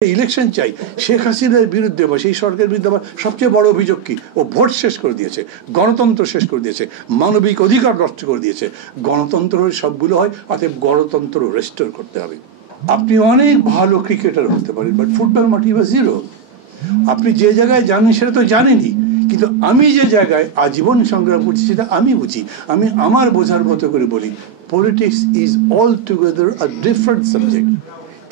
Election চাই। শেখ হাসিনার বিরুদ্ধে বা সেই সরকারের বিরুদ্ধে আমার সবচেয়ে বড় অভিযোগ কি, ও ভোট শেষ করে দিয়েছে, গণতন্ত্র শেষ করে দিয়েছে, মানবিক অধিকার নষ্ট করে দিয়েছে। গণতন্ত্র সবগুলো হয়, অতএব গণতন্ত্র রেস্টোর করতে হবে। আপনি অনেক ভালো ক্রিকেটার হতে পারেন, বাট ফুটবল মাঠে বা জিরো। আপনি যে জায়গায় জানেন সেটা তো জানেনই, কিন্তু আমি যে জায়গায় আজীবন সংগ্রাম করছি সেটা আমি বুঝি। আমি আমার বোঝার মতো করে বলি, politics is all together a different subject.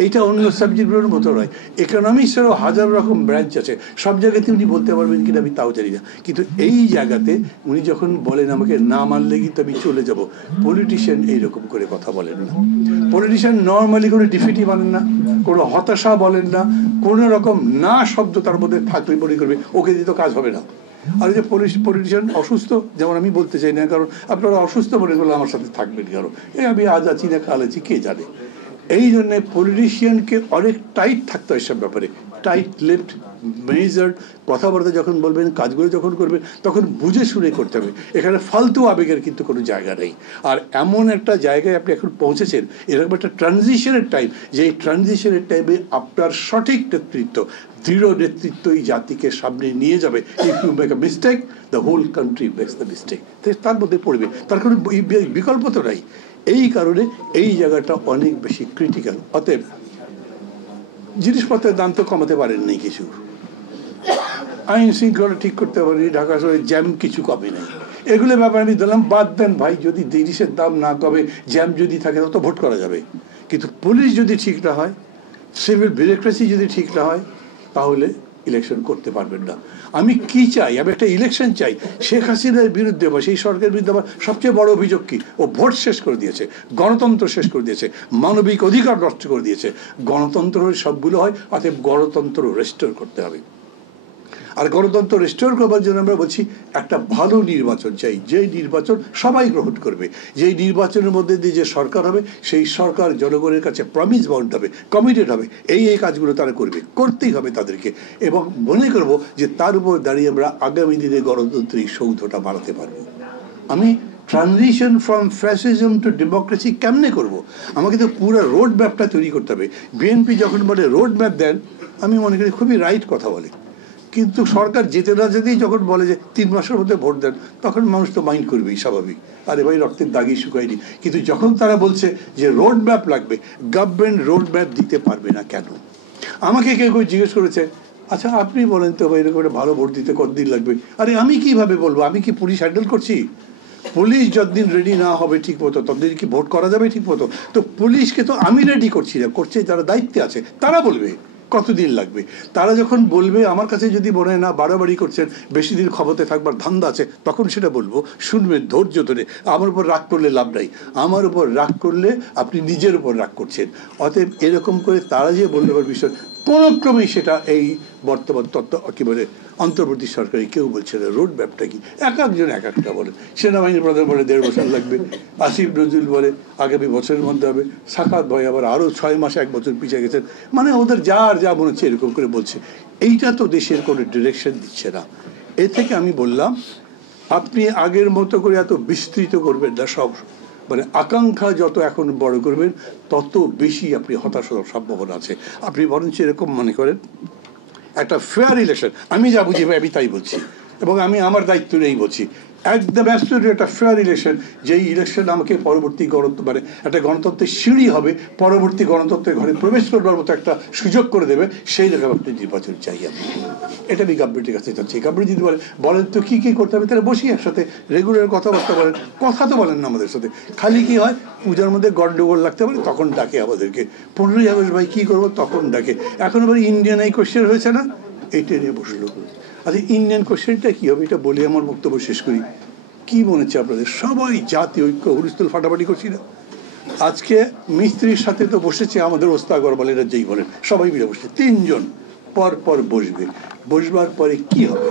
এইটা অন্য সাবজেক্টগুলোর মতো নয়। ইকোনমিক্সেরও হাজার রকম ব্রাঞ্চ আছে, সব জায়গাতে উনি বলতে পারবেন কিনা আমি তাও জানি না। কিন্তু এই জায়গাতে উনি যখন বলেন আমাকে না মানলে কিন্তু আমি চলে যাব, পলিটিশিয়ান এইরকম করে কথা বলেন না। পলিটিশিয়ান নর্মালি কোনো ডিফিটি বলেন না, কোনো হতাশা বলেন না, কোনো রকম না শব্দ তার মধ্যে থাকলে মনে করবে ওকে দিয়ে তো কাজ হবে না। আর যে পলিটিশিয়ান অসুস্থ, যেমন আমি বলতে চাই না, কারণ আপনারা অসুস্থ মনে করলে আমার সাথে থাকবেন কেন, আমি আজ আছি না কাল আছি কে জানে। এই জন্যে পলিটিশিয়ানকে অনেক টাইট থাকতে হয় সব ব্যাপারে, টাইট লিপড, মেজার্ড। কথাবার্তা যখন বলবেন, কাজগুলো যখন করবেন, তখন বুঝে শুনে করতে হবে। এখানে ফালতু আবেগের কিন্তু কোনো জায়গা নেই। আর এমন একটা জায়গায় আপনি এখন পৌঁছেছেন, এরকম একটা ট্রানজিশনের টাইম, যে এই ট্রানজিশনের টাইমে আপনার সঠিক নেতৃত্ব, দৃঢ় নেতৃত্ব এই জাতিকে সামনে নিয়ে যাবে। If you make a mistake, the whole country makes the mistake. তার মধ্যে পড়বে, তার কোনো বিকল্প তো নাই। এই কারণে এই জায়গাটা অনেক বেশি ক্রিটিক্যাল। অতএব জিনিসপত্রের দাম তো কমাতে পারেন নাই কিছু, আইন শৃঙ্খলা ঠিক করতে পারেনি, ঢাকা শহরে জ্যাম কিছু কমে নাই। এগুলো ব্যাপারে আমি দিলাম, বাদ দেন ভাই, যদি জিনিসের দাম না কমে, জ্যাম যদি থাকে তো ভোট করা যাবে। কিন্তু পুলিশ যদি ঠিক না হয়, সিভিল বিউরোক্রেসি যদি ঠিক না হয়, তাহলে ইলেকশন করতে পারবেন না। আমি কি চাই, আমি একটা ইলেকশন চাই। শেখ হাসিনার বিরুদ্ধে বা সেই সরকারের বিরুদ্ধে আমার সবচেয়ে বড় অভিযোগ কি, ও ভোট শেষ করে দিয়েছে, গণতন্ত্র শেষ করে দিয়েছে, মানবিক অধিকার নষ্ট করে দিয়েছে। গণতন্ত্র সবগুলো হয়, অতএব গণতন্ত্র রেস্টোর করতে হবে। আর গণতন্ত্র রেস্টোর করবার জন্য আমরা বলছি একটা ভালো নির্বাচন চাই, যেই নির্বাচন সবাই গ্রহণ করবে, যেই নির্বাচনের মধ্যে দিয়ে যে সরকার হবে, সেই সরকার জনগণের কাছে প্রমিস বাউন্ড হবে, কমিটেড হবে। এই কাজগুলো তারা করবে, করতেই হবে তাদেরকে। এবং মনে করব যে তার উপর দাঁড়িয়ে আমরা আগামী দিনে গণতান্ত্রিক সৌধটা বাড়াতে পারবো। আমি transition from fascism two democracy কেমনে করব? আমাকে তো পুরো রোড ম্যাপটা তৈরি করতে হবে। বিএনপি যখন বলে রোড ম্যাপ দেন, আমি মনে করি খুবই রাইট কথা বলে। কিন্তু সরকার যেতে না যেতেই যখন বলে যে 3 মাসের মধ্যে ভোট দেন, তখন মানুষ তো মাইন্ড করবেই, স্বাভাবিক। আরে ভাই, রক্তের দাগই শুকায়নি। কিন্তু যখন তারা বলছে যে রোড ম্যাপ লাগবে, গভর্নমেন্ট রোড ম্যাপ দিতে পারবে না কেন? আমাকে কেউ জিজ্ঞেস করেছে, আচ্ছা আপনি বলেন তো ভাই, এরকম ভালো ভোট দিতে কতদিন লাগবে? আরে আমি কিভাবে বলবো? আমি কি পুলিশ হ্যান্ডেল করছি? পুলিশ যতদিন রেডি না হবে ঠিক মতো, ততদিন কি ভোট করা যাবে ঠিক মতো? তো পুলিশকে তো আমি রেডি করছি না, করছে যারা দায়িত্বে আছে, তারা বলবে কতদিন লাগবে। তারা যখন বলবে, আমার কাছে যদি মনে হয় না বাড়াবাড়ি করছেন, বেশি দিন ক্ষমতাতে থাকবার ধান্দা আছে, তখন সেটা বলবো, শুনবেন ধৈর্য ধরে। আমার উপর রাগ করলে লাভ নাই, আমার উপর রাগ করলে আপনি নিজের উপর রাগ করছেন। অতএব এরকম করে তারা যে বলতে পারবে বিষয়, কোনো ক্রমেই সেটা এই বর্তমান তত্ত্ব কি বলে অন্তর্বর্তী সরকারি কেউ বলছে না। রোড ম্যাপটা কি, এক একজন এক একটা বলে। সেনাবাহিনী প্রধান বলে 1.5 বছর লাগবে, আসিফ নজরুল বলে আগামী বছরের মধ্যে হবে, সাখাত ভাই আবার আরও 6 মাস 1 বছর পিছিয়ে গেছেন। মানে ওদের যার যা মনে হচ্ছে এরকম করে বলছে। এইটা তো দেশের কোনো ডিরেকশন দিচ্ছে না। এ থেকে আমি বললাম, আপনি আগের মতো করে এত বিস্তৃত করবেন না, সব মানে আকাঙ্ক্ষা যত এখন বড় করবেন, তত বেশি আপনি হতাশ হওয়ার সম্ভাবনা আছে। আপনি বরঞ্চ এরকম মনে করেন, একটা ফেয়ার ইলেকশন, আমি যা বুঝি আমি তাই বলছি, এবং আমি আমার দায়িত্ব নেই বলছি, একদম অ্যাবসলিউটলি একটা ফেয়ার ইলেকশন, যেই ইলেকশন আমাকে পরবর্তী মানে একটা গণতন্ত্রের সিঁড়ি হবে, পরবর্তী গণতন্ত্রের ঘরে প্রবেশ করবার মতো একটা সুযোগ করে দেবে, সেই রকম আপনি নির্বাচন চাই। আমি এটা আমি গভর্নমেন্টের কাছে চাচ্ছি। গভর্নমেন্ট যদি বলেন তো কী কী করতে হবে, তাহলে বসি একসাথে রেগুলার কথাবার্তা বলেন। কথা তো বলেন না আমাদের সাথে, খালি কি হয় পূজার মধ্যে গন্ডগোল লাগতে পারে, তখন ডাকে আমাদেরকে। 15ই আগস্ট ভাই কী করবো, তখন ডাকে। এখন আবার ইন্ডিয়ান এই কোয়েশ্চেন হয়েছে না, এইটা নিয়ে বসলো। আচ্ছা ইন্ডিয়ান কোয়েশ্চেনটা কী হবে, এটা বলে আমার বক্তব্য শেষ করি। কি মনে হচ্ছে আপনাদের সবাই জাতীয় ঐক্য হুলস্থুল ফাটাফাটি করছি না? আজকে মিস্ত্রির সাথে তো বসেছে আমাদের ওস্তা গরবাল, এরা যেই বলেন সবাই মিলে বসছে, 3 জন পর পর বসবে। বসবার পরে কি হবে?